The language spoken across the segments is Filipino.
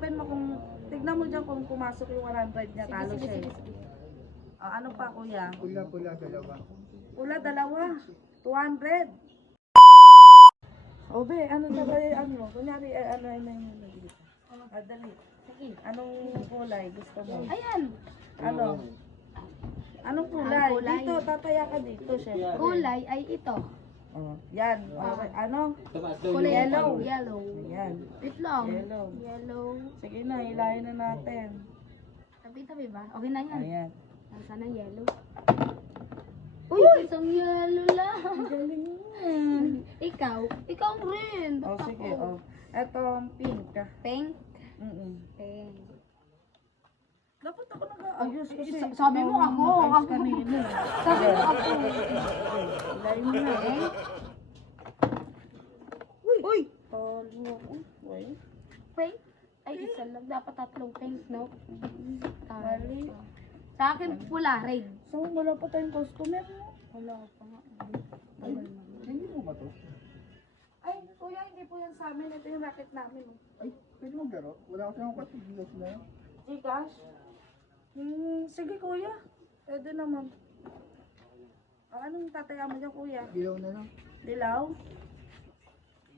Open mo kung, tignan mo dyan kung pumasok yung 100 niya, talo siya eh. Ano pa kuya? Pula, dalawa. Pula, dalawa. 200. Obe, ano na ba ano? Kunyari, ano yung nabili ka? Dali. Sige. Anong kulay gusto mo? Ayan. Ano? Anong kulay? Ang kulay. Dito, tataya ka dito, syempre. Kulay ay ito. Oh, yan. Okay. Ano? Kulay Yellow. Yellow. Ayan. Wait lang. Yellow. Yellow. Sige na, hilahin na natin. Tabi-tabi ba? Okay na yan. Ayan. Sana yellow. Uy! Isang yellow lang. Ang galing yan. Ikaw rin. Oh, Ba't sige. ako? Oh. Ito ang pink. Pink. Pink. Pink. Dapat ako nag-aayos kasi. Sabi mo ako. Nag-ayos kanina. Sabi mo ako. Hilahin mo na. Pink. Uy! Talo ako. Uy. Pink. Ay, isa lang. Dapat tatlong pink, no? Mali. Sa akin, pula, red. So, wala pa tayong customer mo. Wala pa nga. Ay, hindi mo ba to? Ay, kuya, hindi po yan sa amin. Ito yung racket namin. Oh. Ay, pwede maglaro? Wala kasi akong katigilas na yan. Gcash? Sige kuya. Pwede naman. Anong tataya mo dyan kuya? Dilaw na lang. Dilaw?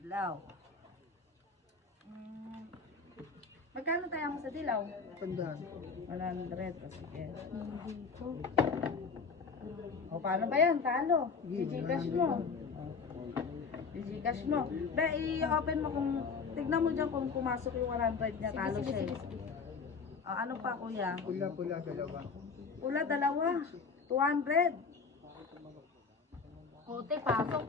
Dilaw. Magkano taya mo sa dilaw? Tandaan. 100. Sige. Dito. O paano ba yan? Talo. Sige, Gcash mo. Gcash mo. Be, i-open mo kung, tignan mo dyan kung pumasok yung 100 niya. Talo siya eh. Ano pa kuya? Pula, dalawa. Pula, dalawa. 200. Ote, pasok.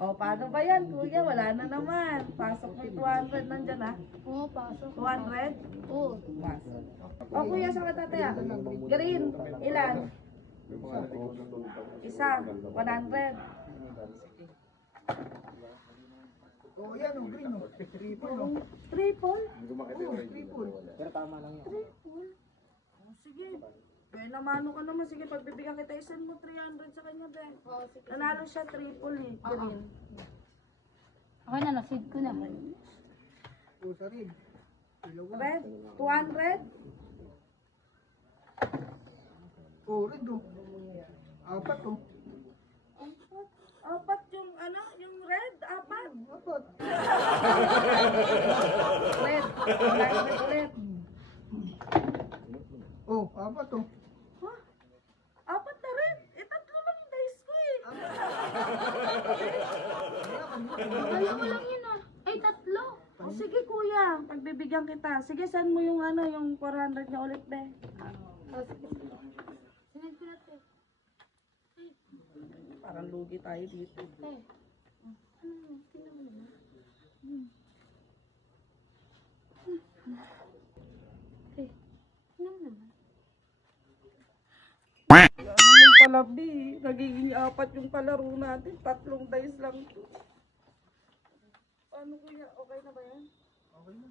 O, paano ba yan, kuya? Wala na naman. Pasok mo yung 200 nandyan, ha? Oo, pasok. 200? Oo. Pasok. O, kuya, saan ka tataya? Green. Ilan? Isa. 100. Oh, yan oh, green oh. Triple oh. Triple? Triple. Pero tama lang yan. Triple? O, sige. Kaya namano ka naman. Sige, pagbibigyan kita, isan mo 300 sa kanya, Ben. Oo, sige. Nanalo siya triple eh. Green. Okay na, nasid ko na. Oh, sa red. Dalawa. Red? 200? Oh, red oh. Apat oh. Apat yung ano? Yung red? Apat? Apat. Red. Wala yung red ulit. Oh, apat oh. Ha? Apat na red? Tatlo lang yung dice ko eh. Akala ko lang yun ah. Ay, tatlo. O sige kuya, pagbibigyan kita. Sige, send mo yung ano, yung 400 niya ulit, be. Oh, sige, sige. Sinend ko na, te. Parang lugi tayo dito. Te. Ano mo? Tingnan mo naman. Te. Tingnan mo naman. Ano nung palabi? Nagiging apat yung palaro natin. Tatlong dice lang to. Paano kuya? Okay na ba yan? Okay na.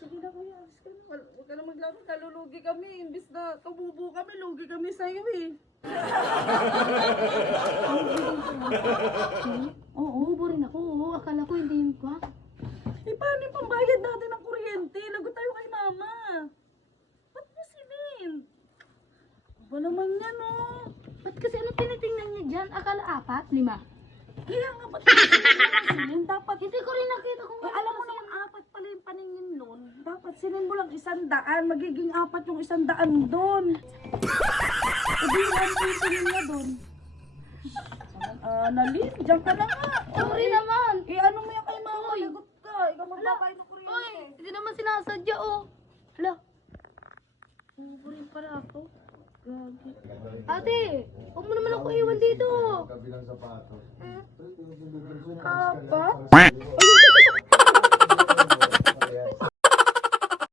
Sige na kuya, alis ka na. Huwag ka na maglaro. Nalulugi kami. Imbis na tububo kami, lugi kami sa'yo eh. Oo, bubo rin ako. Oo, akala ko hindi yung kwa. Eh, paano yung pambayad natin ng kuryente? Lagot tayo kay mama. Ba't mo sinin? Ba naman yan, oh. Ba't kasi ano tinitingnan niya dyan? Akala apat? 5? Kaya nga, ba't mo sinin? Dapat, Hindi ko rin nakita kung alam mo naman, apat pala yung paningin nun. Dapat sinin mo lang 100. Magiging apat yung 100 doon. E di, ano yung sinin mo doon? Nalin, diyan ka na nga. Sorry naman. Eh, ano mo yan kay mama? Lagot ka. Ikaw magpapay ng Uy, kuryente. hindi naman sinasadya oh. Hala. Bubo rin pala ako. Gagi. Ate, huwag mo naman ako iwan dito. Apat? Ay,